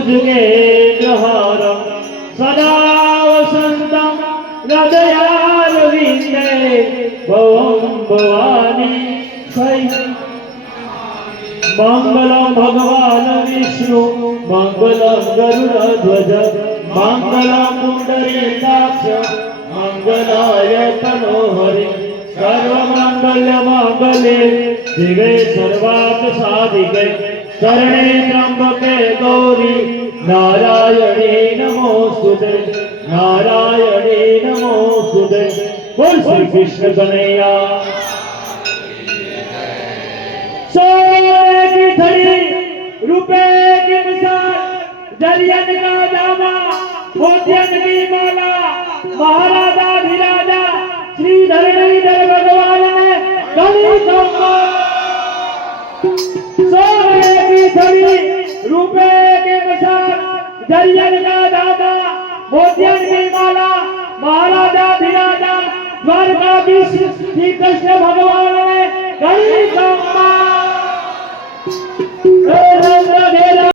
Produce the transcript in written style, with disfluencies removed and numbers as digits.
भुजगे ग्रहारं सदा वसन्तं हृदयारविन्दे भवं भवानी सहितं मंगलम भगवान विष्णु मंगलम गरुड़ध्वज मंगलम पुंडरीकाक्ष मंगलाय तनोहरि सर्वमंगल मांगल्ये शिवे सर्वार्थ साधिके शरणे त्र्यंबके गौरी नारायणे नमोस्तुते नारायणे नमोस्तुते। बोल श्री कृष्ण कन्हैया। सोने की थड़ी रुपए की मिसाल दरियन का दामा मोतियन की माला महाराजा धीराजा श्री धरणीधर भगवान ने गली सोने की थड़ी रुपए की मिसाल दरियन का दामा मोतियन की माला महाराजा धीराजा द्वारकाधीश श्री कृष्ण भगवान ने गली